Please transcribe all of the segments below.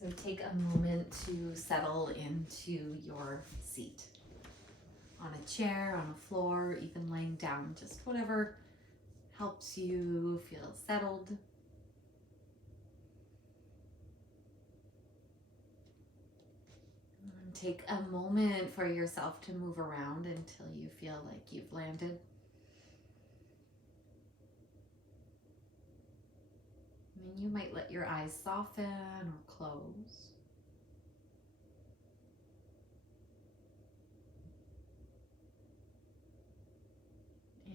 So take a moment to settle into your seat. On a chair, on a floor, even laying down, just whatever helps you feel settled. And take a moment for yourself to move around until you feel like you've landed. And then you might let your eyes soften or close.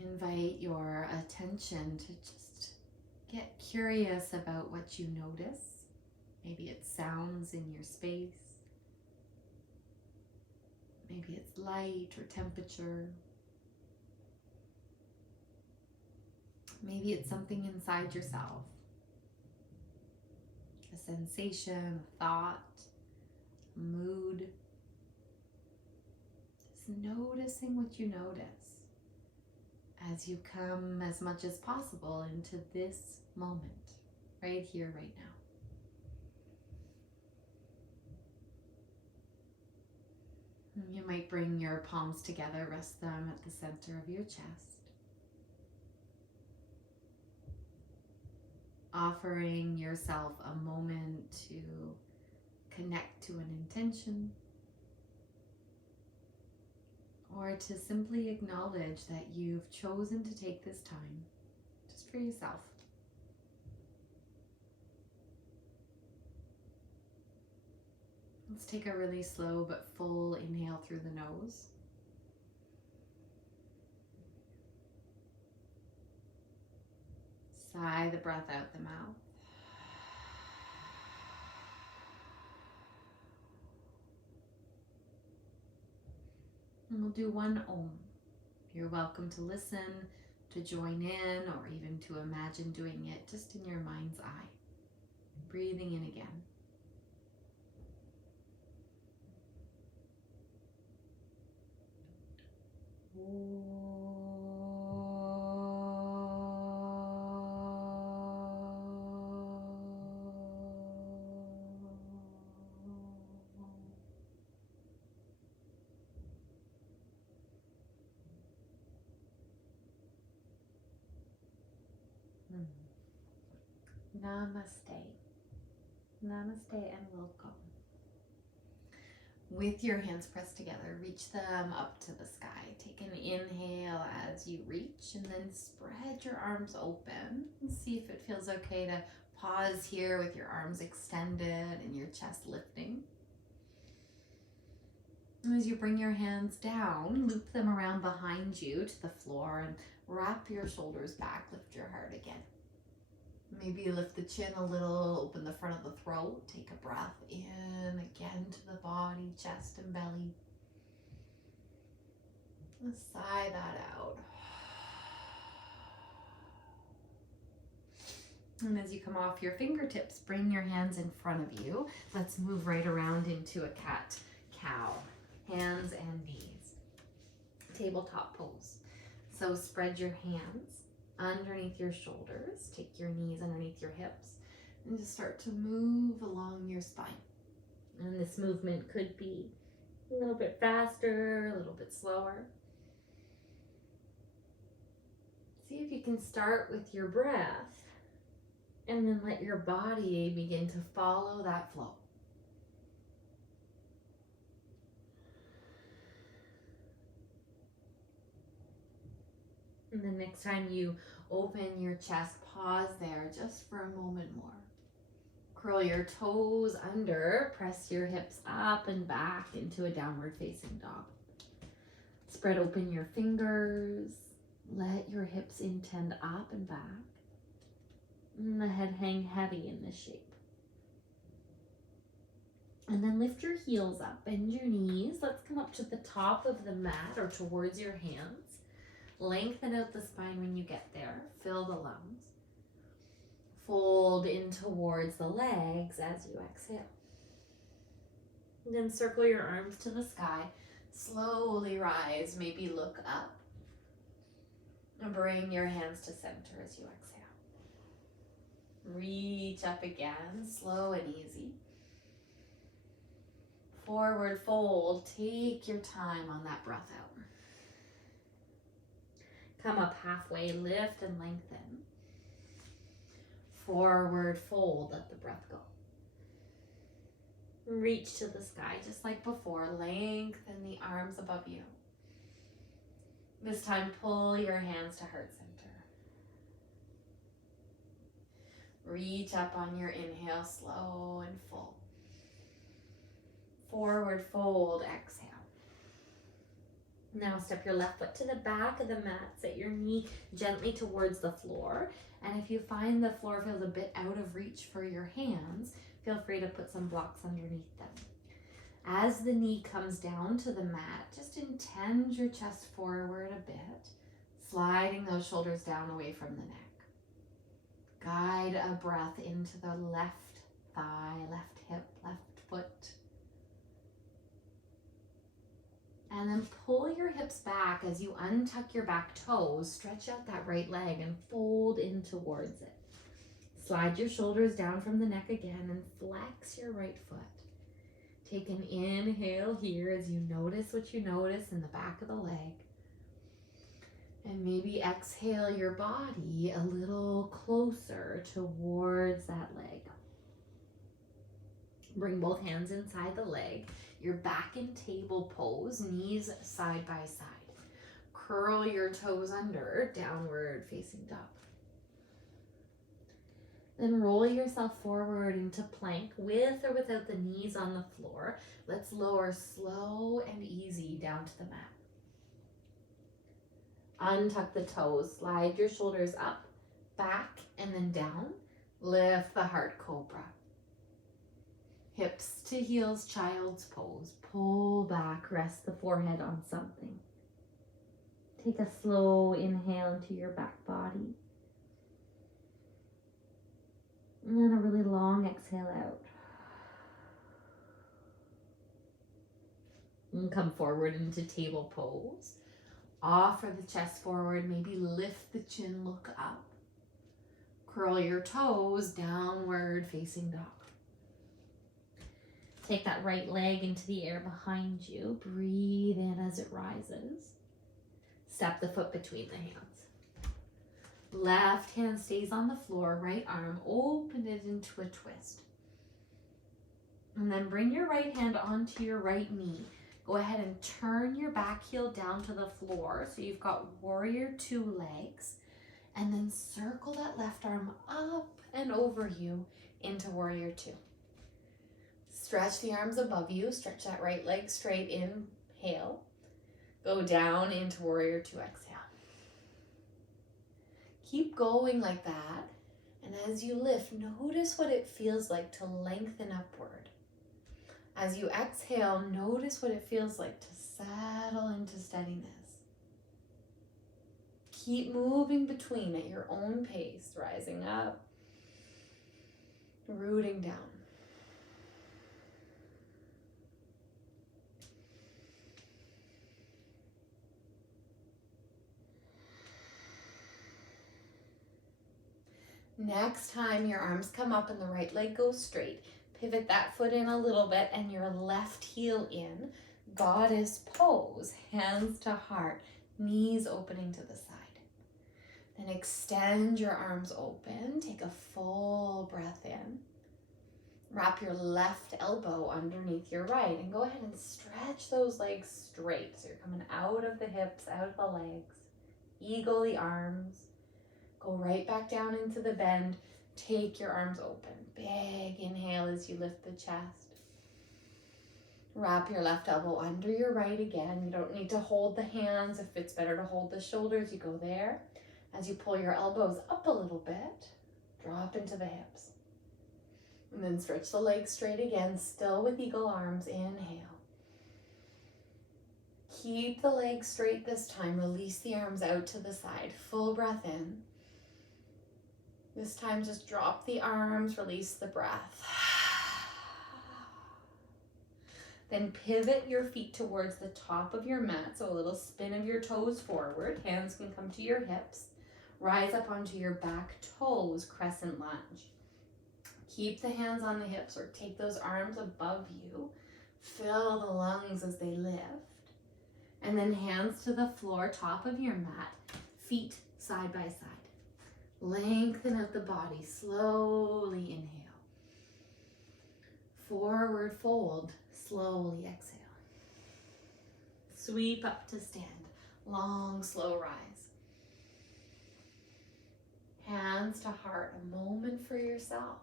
Invite your attention to just get curious about what you notice. Maybe it's sounds in your space. Maybe it's light or temperature. Maybe it's something inside yourself. A sensation, a thought, a mood. Just noticing what you notice as you come as much as possible into this moment, right here, right now. And you might bring your palms together, rest them at the center of your chest. Offering yourself a moment to connect to an intention, or to simply acknowledge that you've chosen to take this time just for yourself. Let's take a really slow but full inhale through the nose. Sigh the breath out the mouth. And we'll do one Om. You're welcome to listen, to join in, or even to imagine doing it just in your mind's eye. Breathing in again. Namaste. Namaste and welcome. With your hands pressed together, reach them up to the sky. Take an inhale as you reach, and then spread your arms open. And see if it feels okay to pause here with your arms extended and your chest lifting. And as you bring your hands down, loop them around behind you to the floor and wrap your shoulders back. Lift your heart again. Maybe lift the chin a little, open the front of the throat, take a breath in again to the body, chest and belly. And sigh that out. And as you come off your fingertips, bring your hands in front of you. Let's move right around into a cat-cow, hands and knees. Tabletop pose. So spread your hands underneath your shoulders, take your knees underneath your hips, and just start to move along your spine. And this movement could be a little bit faster, a little bit slower. See if you can start with your breath and then let your body begin to follow that flow. And the next time you open your chest, pause there just for a moment more. Curl your toes under, press your hips up and back into a downward facing dog. Spread open your fingers, let your hips intend up and back. And the head hang heavy in this shape. And then lift your heels up, bend your knees. Let's come up to the top of the mat or towards your hands. Lengthen out the spine when you get there. Fill the lungs. Fold in towards the legs as you exhale. And then circle your arms to the sky. Slowly rise. Maybe look up. And bring your hands to center as you exhale. Reach up again, slow and easy. Forward fold. Take your time on that breath out. Come up halfway, lift and lengthen. Forward fold, let the breath go. Reach to the sky just like before. Lengthen the arms above you. This time, pull your hands to heart center. Reach up on your inhale, slow and full. Forward fold, exhale. Now step your left foot to the back of the mat. Set your knee gently towards the floor. And if you find the floor feels a bit out of reach for your hands, feel free to put some blocks underneath them. As the knee comes down to the mat, just intend your chest forward a bit, sliding those shoulders down away from the neck. Guide a breath into the left thigh, left hip, left foot. And then pull your hips back as you untuck your back toes, stretch out that right leg and fold in towards it. Slide your shoulders down from the neck again and flex your right foot. Take an inhale here as you notice what you notice in the back of the leg. And maybe exhale your body a little closer towards that leg. Bring both hands inside the leg. You're back in table pose, knees side by side. Curl your toes under, downward facing dog. Then roll yourself forward into plank with or without the knees on the floor. Let's lower slow and easy down to the mat. Untuck the toes, slide your shoulders up, back, and then down. Lift the heart cobra. Hips to heels, child's pose. Pull back, rest the forehead on something. Take a slow inhale into your back body. And then a really long exhale out. And come forward into table pose. Offer the chest forward, maybe lift the chin, look up. Curl your toes, downward facing dog. Take that right leg into the air behind you. Breathe in as it rises. Step the foot between the hands. Left hand stays on the floor, right arm, open it into a twist. And then bring your right hand onto your right knee. Go ahead and turn your back heel down to the floor. So you've got warrior two legs. And then circle that left arm up and over you into warrior two. Stretch the arms above you. Stretch that right leg straight, inhale. Go down into warrior two, exhale. Keep going like that. And as you lift, notice what it feels like to lengthen upward. As you exhale, notice what it feels like to settle into steadiness. Keep moving between at your own pace, rising up, rooting down. Next time your arms come up and the right leg goes straight, pivot that foot in a little bit and your left heel in. Goddess pose, hands to heart, knees opening to the side. Then extend your arms open, take a full breath in. Wrap your left elbow underneath your right and go ahead and stretch those legs straight. So you're coming out of the hips, out of the legs. Eagle the arms. Go right back down into the bend. Take your arms open. Big inhale as you lift the chest. Wrap your left elbow under your right again. You don't need to hold the hands. If it's better to hold the shoulders, you go there. As you pull your elbows up a little bit, drop into the hips. And then stretch the legs straight again, still with eagle arms. Inhale. Keep the legs straight this time. Release the arms out to the side. Full breath in. This time, just drop the arms, release the breath. Then pivot your feet towards the top of your mat, so a little spin of your toes forward. Hands can come to your hips. Rise up onto your back toes, crescent lunge. Keep the hands on the hips or take those arms above you. Fill the lungs as they lift. And then hands to the floor, top of your mat, feet side by side. Lengthen out the body, slowly inhale. Forward fold, slowly exhale. Sweep up to stand, long, slow rise. Hands to heart, a moment for yourself.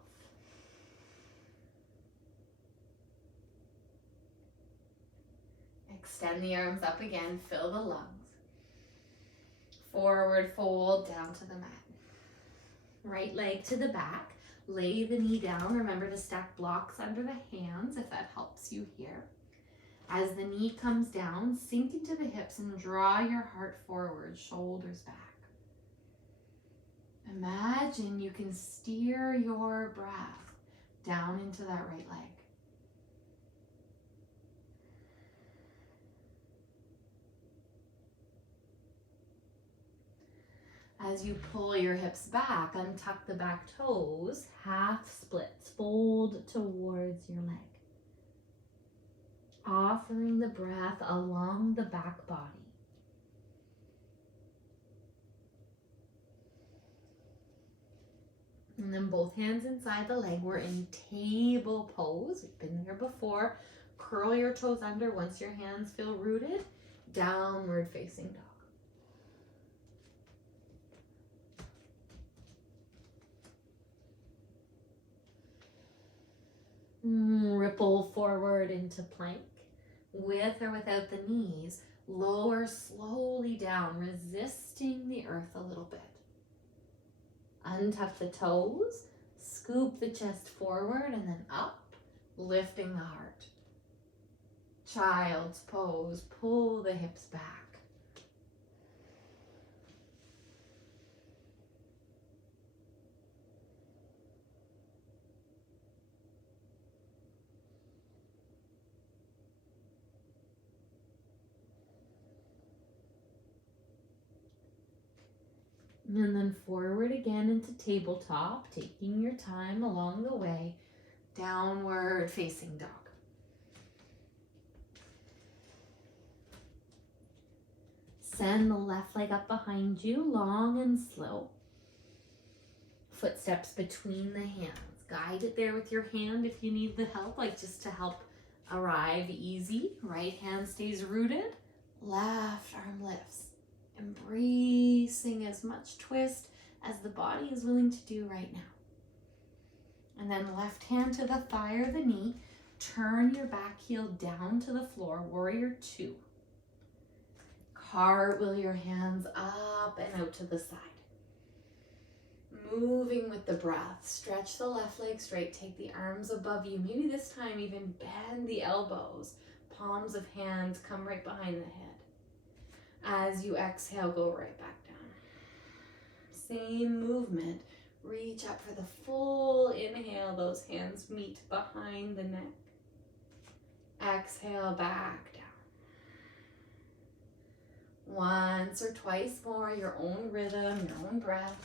Extend the arms up again, fill the lungs. Forward fold down to the mat. Right leg to the back, lay the knee down. Remember to stack blocks under the hands if that helps you here. As the knee comes down, sink into the hips and draw your heart forward, shoulders back. Imagine you can steer your breath down into that right leg. As you pull your hips back, untuck the back toes, half splits, fold towards your leg. Offering the breath along the back body. And then both hands inside the leg. We're in table pose. We've been there before. Curl your toes under once your hands feel rooted. Downward facing dog. Ripple forward into plank. With or without the knees, lower slowly down, resisting the earth a little bit. Untuck the toes, scoop the chest forward and then up, lifting the heart. Child's pose, pull the hips back. And then forward again into tabletop, taking your time along the way, downward facing dog. Send the left leg up behind you, long and slow. Footsteps between the hands. Guide it there with your hand if you need the help, like just to help arrive easy. Right hand stays rooted, left arm lifts. Embracing as much twist as the body is willing to do right now. And then left hand to the thigh or the knee. Turn your back heel down to the floor, warrior two. Cartwheel your hands up and out to the side. Moving with the breath. Stretch the left leg straight. Take the arms above you. Maybe this time even bend the elbows. Palms of hands come right behind the head. As you exhale, go right back down. Same movement. Reach up for the full inhale. Those hands meet behind the neck. Exhale, back down. Once or twice more, your own rhythm, your own breath.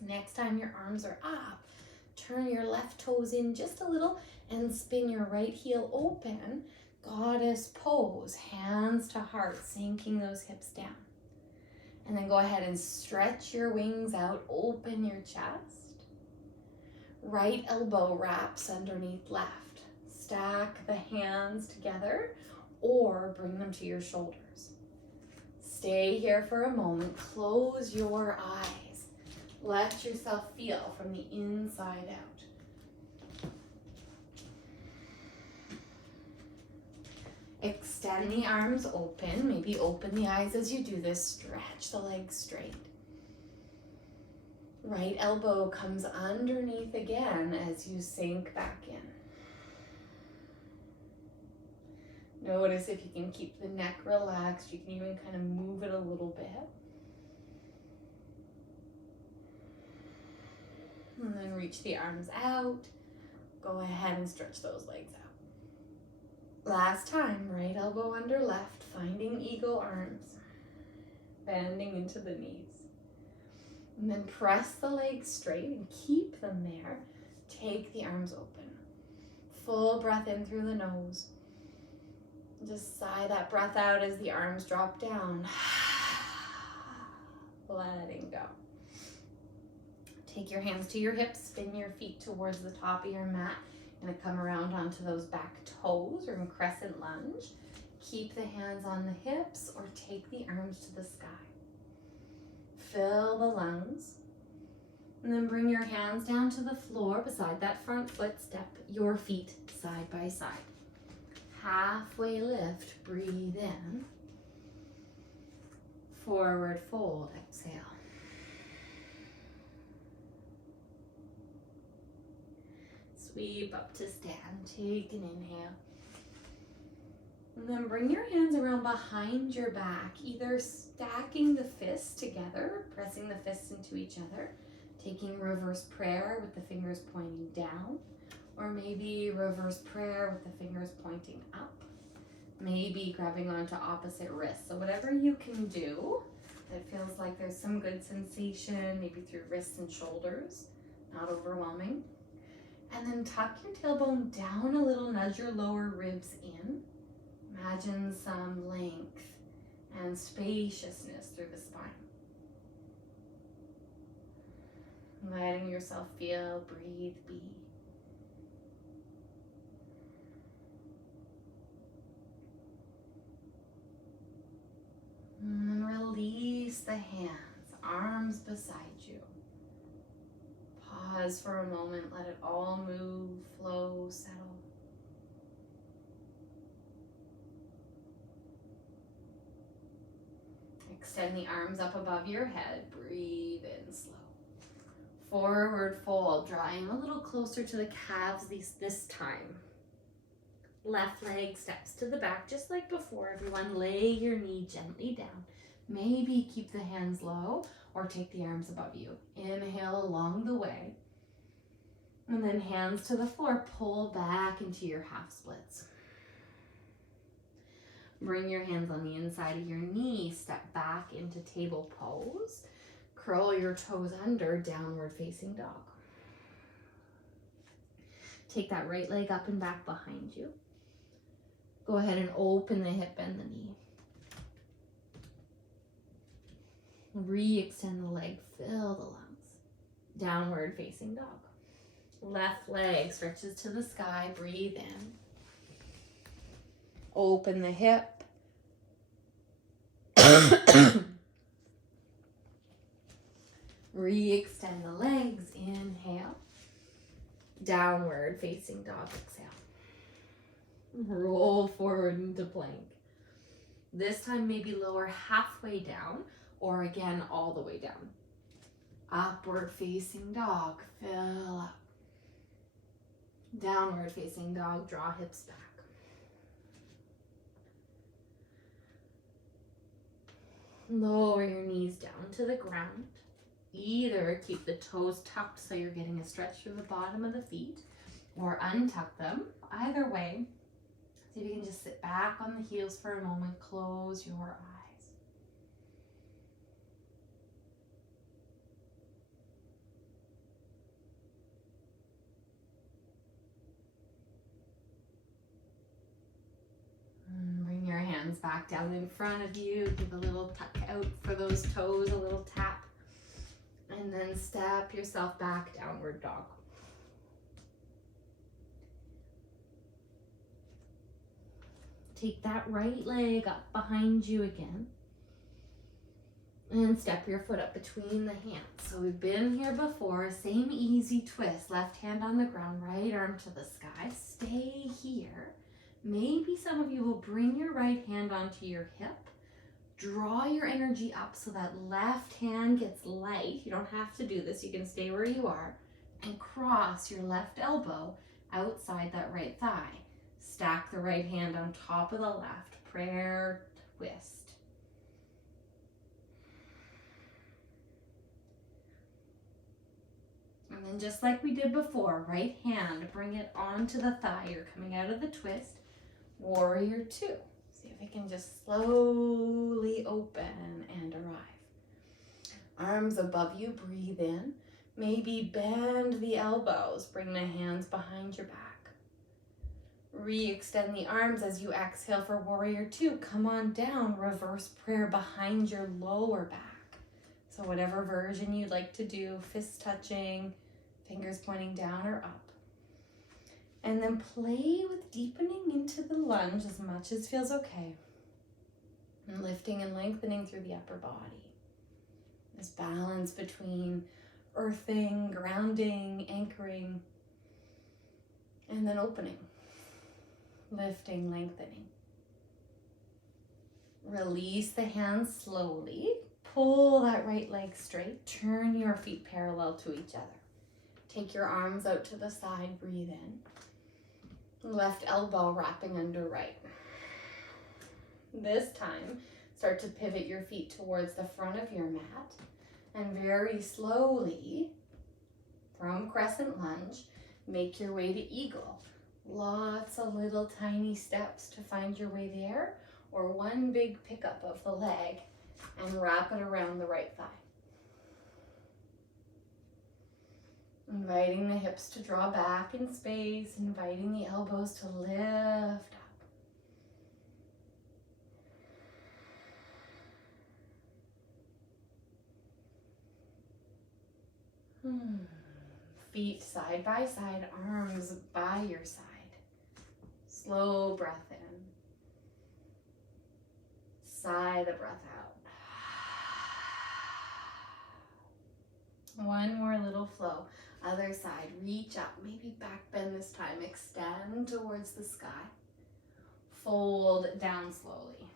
Next time your arms are up, turn your left toes in just a little and spin your right heel open. Goddess pose, hands to heart, sinking those hips down. And then go ahead and stretch your wings out, open your chest. Right elbow wraps underneath left. Stack the hands together or bring them to your shoulders. Stay here for a moment, close your eyes. Let yourself feel from the inside out. Extend the arms open. Maybe open the eyes as you do this. Stretch the legs straight. Right elbow comes underneath again as you sink back in. Notice if you can keep the neck relaxed. You can even kind of move it a little bit. And then reach the arms out. Go ahead and stretch those legs out. Last time, right elbow under left, finding eagle arms, bending into the knees. And then press the legs straight and keep them there. Take the arms open. Full breath in through the nose. Just sigh that breath out as the arms drop down. Letting go. Take your hands to your hips, spin your feet towards the top of your mat. Gonna come around onto those back toes or in crescent lunge. Keep the hands on the hips or take the arms to the sky. Fill the lungs. And then bring your hands down to the floor beside that front foot. Step your feet side by side. Halfway lift, breathe in. Forward fold, exhale. Sweep up to stand, take an inhale. And then bring your hands around behind your back, either stacking the fists together, pressing the fists into each other, taking reverse prayer with the fingers pointing down, or maybe reverse prayer with the fingers pointing up, maybe grabbing onto opposite wrists. So whatever you can do, it feels like there's some good sensation, maybe through wrists and shoulders, not overwhelming. And then tuck your tailbone down a little, nudge your lower ribs in. Imagine some length and spaciousness through the spine. Letting yourself feel, breathe, be. And release the hands, arms beside you. Pause for a moment, let it all move, flow, settle. Extend the arms up above your head, breathe in slow. Forward fold, drawing a little closer to the calves this time. Left leg steps to the back, just like before. Everyone, lay your knee gently down. Maybe keep the hands low or take the arms above you. Inhale along the way. And then hands to the floor, pull back into your half splits. Bring your hands on the inside of your knee, step back into table pose. Curl your toes under, downward facing dog. Take that right leg up and back behind you. Go ahead and open the hip and the knee. Re-extend the leg, fill the lungs. Downward facing dog. Left leg stretches to the sky, breathe in. Open the hip. Re-extend the legs, inhale. Downward facing dog, exhale. Roll forward into plank. This time maybe lower halfway down or again all the way down. Upward facing dog, fill up. Downward facing dog, draw hips back. Lower your knees down to the ground. Either keep the toes tucked so you're getting a stretch through the bottom of the feet, or untuck them. Either way, see if you can just sit back on the heels for a moment, close your eyes. And bring your hands back down in front of you. Give a little tuck out for those toes, a little tap. And then step yourself back, downward dog. Take that right leg up behind you again. And step your foot up between the hands. So we've been here before, same easy twist. Left hand on the ground, right arm to the sky. Stay here. Maybe some of you will bring your right hand onto your hip. Draw your energy up so that left hand gets light. You don't have to do this. You can stay where you are. And cross your left elbow outside that right thigh. Stack the right hand on top of the left. Prayer twist. And then just like we did before, right hand, bring it onto the thigh. You're coming out of the twist. Warrior two. See if we can just slowly open and arrive. Arms above you, breathe in. Maybe bend the elbows, bring the hands behind your back. Re-extend the arms as you exhale for warrior two. Come on down, reverse prayer behind your lower back. So whatever version you'd like to do, fists touching, fingers pointing down or up. And then play with deepening into the lunge as much as feels okay. And lifting and lengthening through the upper body. This balance between earthing, grounding, anchoring, and then opening. Lifting, lengthening. Release the hands slowly. Pull that right leg straight. Turn your feet parallel to each other. Take your arms out to the side. Breathe in. Left elbow wrapping under right. This time, start to pivot your feet towards the front of your mat. And very slowly, from crescent lunge, make your way to eagle. Lots of little tiny steps to find your way there, or one big pickup of the leg and wrap it around the right thigh. Inviting the hips to draw back in space, inviting the elbows to lift up. Feet side by side, arms by your side. Slow breath in. Sigh the breath out. One more little flow. Other side, reach up, maybe back bend this time. Extend towards the sky. Fold down slowly.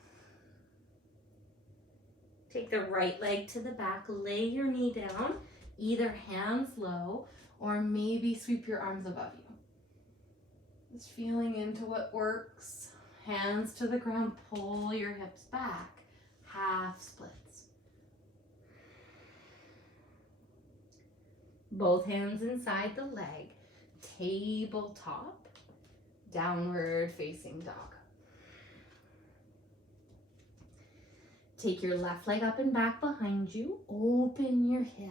Take the right leg to the back, lay your knee down, either hands low or maybe sweep your arms above you. Just feeling into what works. Hands to the ground, pull your hips back. Half splits. Both hands inside the leg. Tabletop. Downward facing dog. Take your left leg up and back behind you. Open your hip.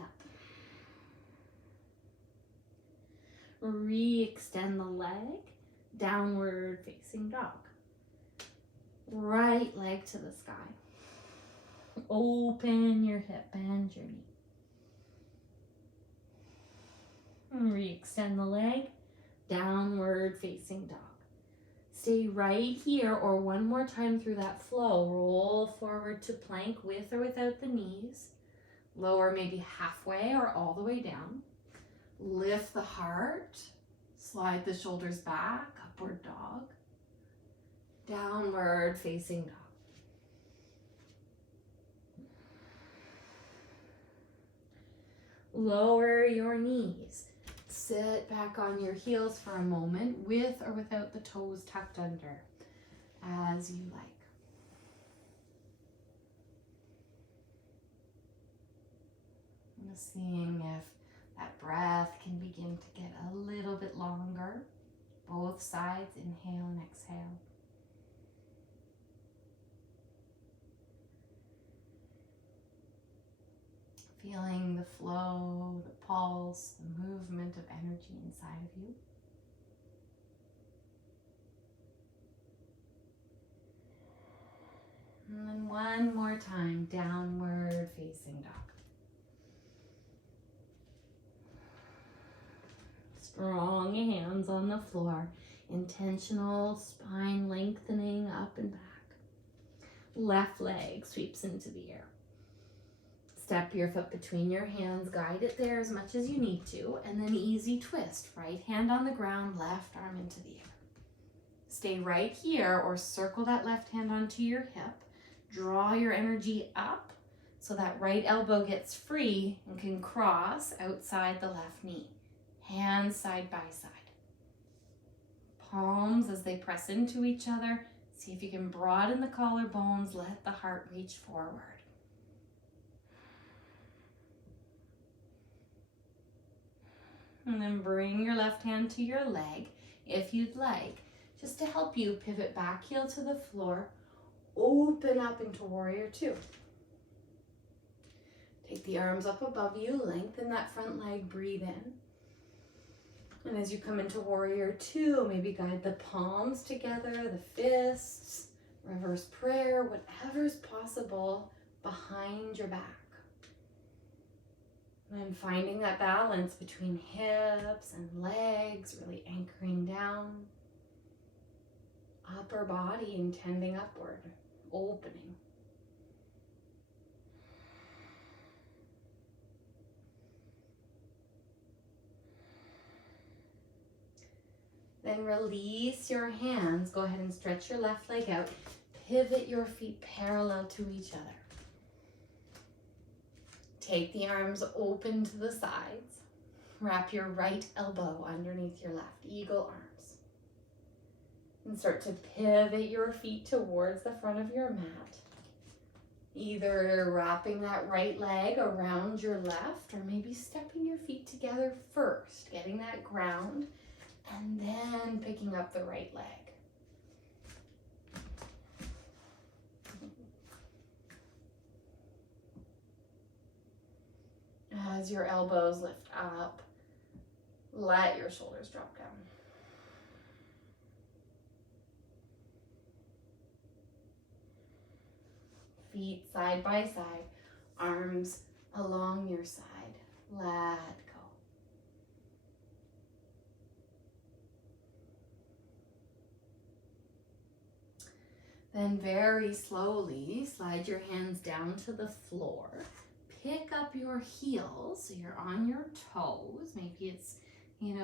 Re-extend the leg. Downward facing dog. Right leg to the sky. Open your hip, bend your knee. Re-extend the leg. Downward facing dog. Stay right here, or one more time through that flow. Roll forward to plank with or without the knees. Lower maybe halfway or all the way down. Lift the heart. Slide the shoulders back. Upward dog. Downward facing dog. Lower your knees. Sit back on your heels for a moment, with or without the toes tucked under, as you like. Just seeing if that breath can begin to get a little bit longer. Both sides, inhale and exhale. Feeling the flow, the pulse, the movement of energy inside of you. And then one more time, downward facing dog. Strong hands on the floor. Intentional spine lengthening up and back. Left leg sweeps into the air. Step your foot between your hands, guide it there as much as you need to, and then easy twist. Right hand on the ground, left arm into the air. Stay right here or circle that left hand onto your hip. Draw your energy up so that right elbow gets free and can cross outside the left knee. Hands side by side. Palms as they press into each other. See if you can broaden the collarbones, let the heart reach forward. And then bring your left hand to your leg, if you'd like, just to help you pivot back heel to the floor, open up into warrior two. Take the arms up above you, lengthen that front leg, breathe in. And as you come into warrior two, maybe guide the palms together, the fists, reverse prayer, whatever's possible behind your back. And finding that balance between hips and legs, really anchoring down. Upper body intending upward, opening. Then release your hands. Go ahead and stretch your left leg out. Pivot your feet parallel to each other. Take the arms open to the sides. Wrap your right elbow underneath your left. Eagle arms. And start to pivot your feet towards the front of your mat. Either wrapping that right leg around your left or maybe stepping your feet together first, getting that ground, and then picking up the right leg. As your elbows lift up, let your shoulders drop down. Feet side by side, arms along your side. Let go. Then very slowly slide your hands down to the floor. Pick up your heels so you're on your toes. Maybe it's,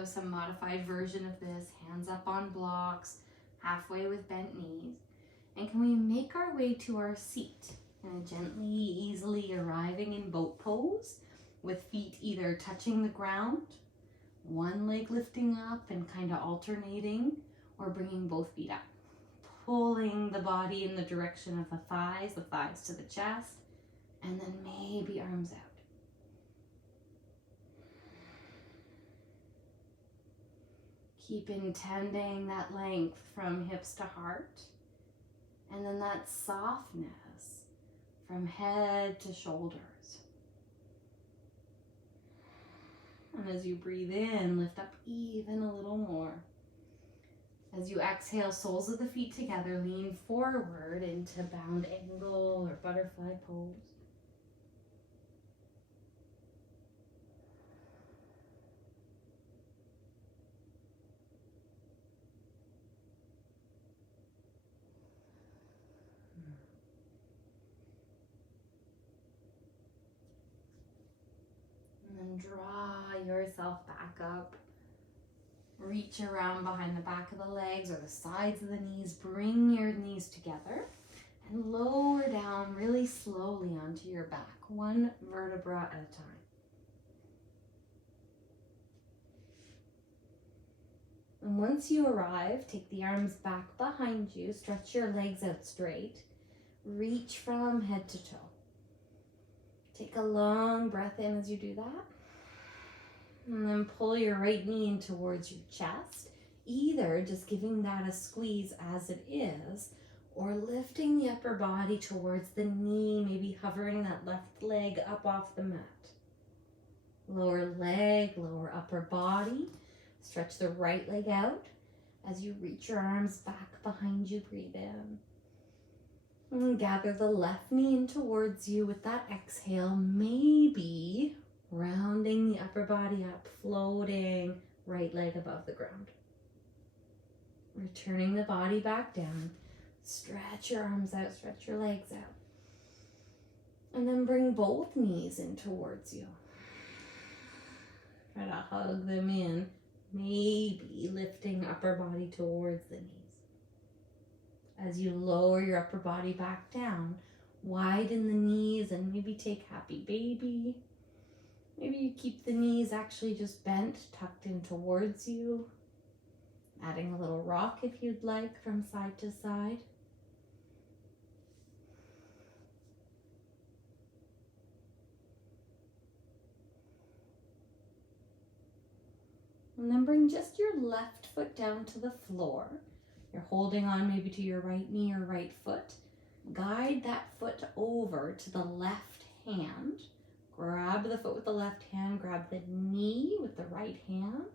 some modified version of this. Hands up on blocks, halfway with bent knees. And can we make our way to our seat? And gently, easily arriving in boat pose with feet either touching the ground, one leg lifting up and kind of alternating, or bringing both feet up. Pulling the body in the direction of the thighs to the chest, and then maybe arms out. Keep intending that length from hips to heart, and then that softness from head to shoulders. And as you breathe in, lift up even a little more. As you exhale, soles of the feet together, lean forward into bound angle or butterfly pose. And then draw yourself back up. Reach around behind the back of the legs or the sides of the knees. Bring your knees together and lower down really slowly onto your back, one vertebra at a time. And once you arrive, take the arms back behind you, stretch your legs out straight, reach from head to toe. Take a long breath in as you do that. And then pull your right knee in towards your chest, either just giving that a squeeze as it is, or lifting the upper body towards the knee, maybe hovering that left leg up off the mat. Lower leg, lower upper body. Stretch the right leg out. As you reach your arms back behind you, breathe in. And gather the left knee in towards you with that exhale, maybe rounding the upper body up, floating right leg above the ground. Returning the body back down. Stretch your arms out, stretch your legs out. And then bring both knees in towards you. Try to hug them in, maybe lifting upper body towards the knees. As you lower your upper body back down, widen the knees and maybe take happy baby. Maybe you keep the knees actually just bent, tucked in towards you. Adding a little rock if you'd like from side to side. And then bring just your left foot down to the floor. You're holding on maybe to your right knee or right foot. Guide that foot over to the left hand. grab the foot with the left hand, grab the knee with the right hand,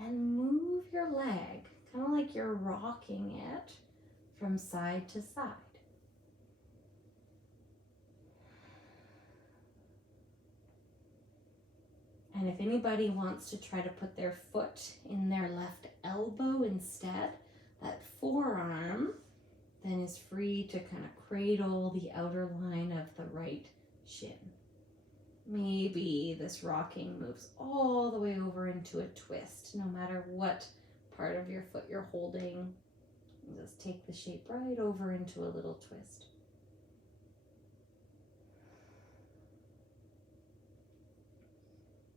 and move your leg, kind of like you're rocking it from side to side. And if anybody wants to try to put their foot in their left elbow instead, that forearm then is free to kind of cradle the outer line of the right shin. Maybe this rocking moves all the way over into a twist, no matter what part of your foot you're holding. Just take the shape right over into a little twist.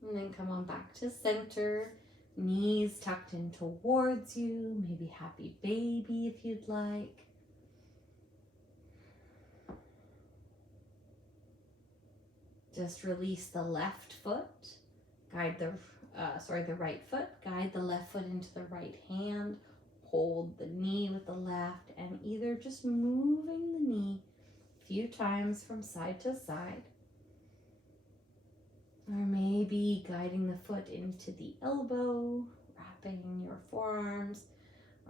And then come on back to center, knees tucked in towards you, maybe happy baby if you'd like. Just release the left foot, guide the right foot, guide the left foot into the right hand, hold the knee with the left, and either just moving the knee a few times from side to side, or maybe guiding the foot into the elbow, wrapping your forearms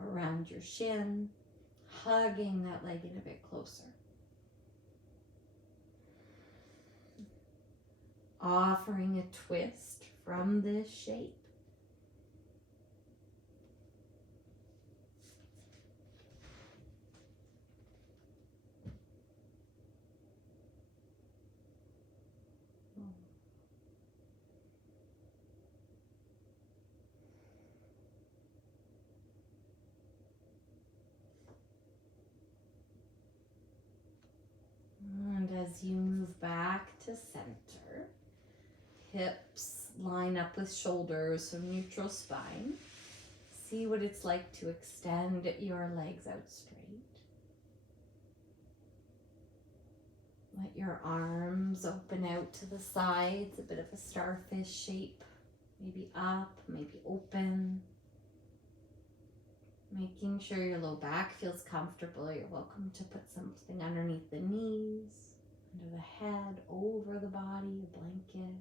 around your shin, hugging that leg in a bit closer. Offering a twist from this shape. And as you move back to center, hips line up with shoulders, so neutral spine. See what it's like to extend your legs out straight. Let your arms open out to the sides, a bit of a starfish shape, maybe up, maybe open. Making sure your low back feels comfortable. You're welcome to put something underneath the knees, under the head, over the body, a blanket.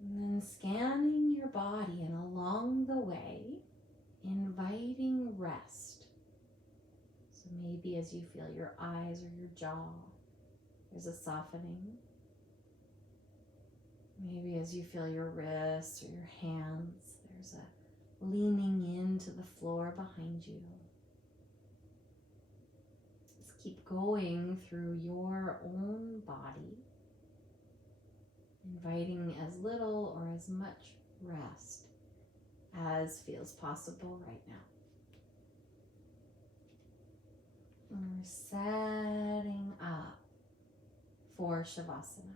And then scanning your body, and along the way, inviting rest. So maybe as you feel your eyes or your jaw, there's a softening. Maybe as you feel your wrists or your hands, there's a leaning into the floor behind you. Just keep going through your own body, inviting as little or as much rest as feels possible right now. And we're setting up for Shavasana.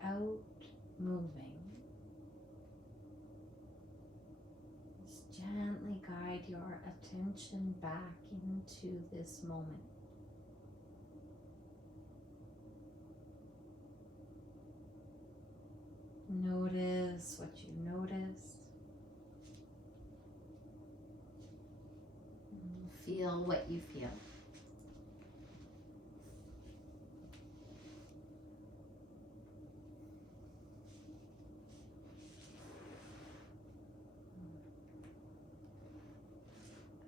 Without moving, just gently guide your attention back into this moment. what you notice. Feel what you feel.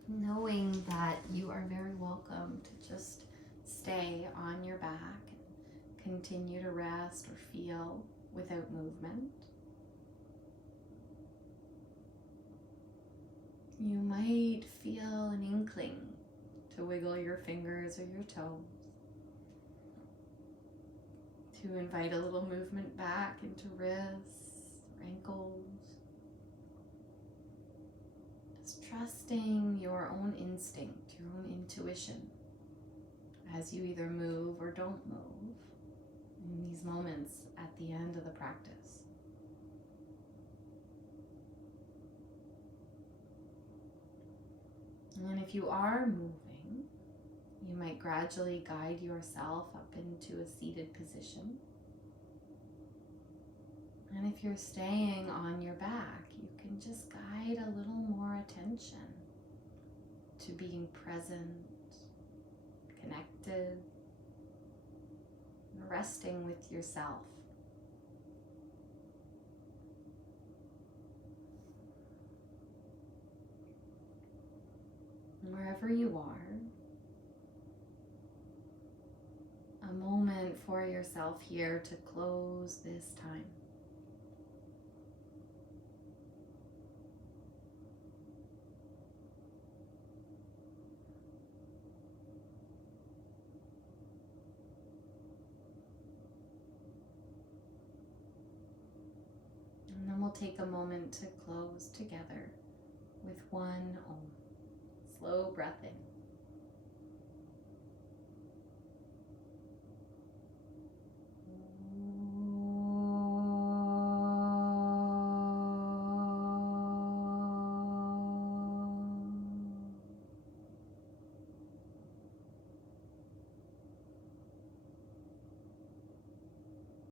Knowing that you are very welcome to just stay on your back and continue to rest or feel without movement. You might feel an inkling to wiggle your fingers or your toes, to invite a little movement back into wrists, ankles. Just trusting your own instinct, your own intuition, as you either move or don't move in these moments at the end of the practice. And if you are moving, you might gradually guide yourself up into a seated position. And if you're staying on your back, you can just guide a little more attention to being present, connected, and resting with yourself. And wherever you are, a moment for yourself here to close this time. And then we'll take a moment to close together with one Om. Slow breath in.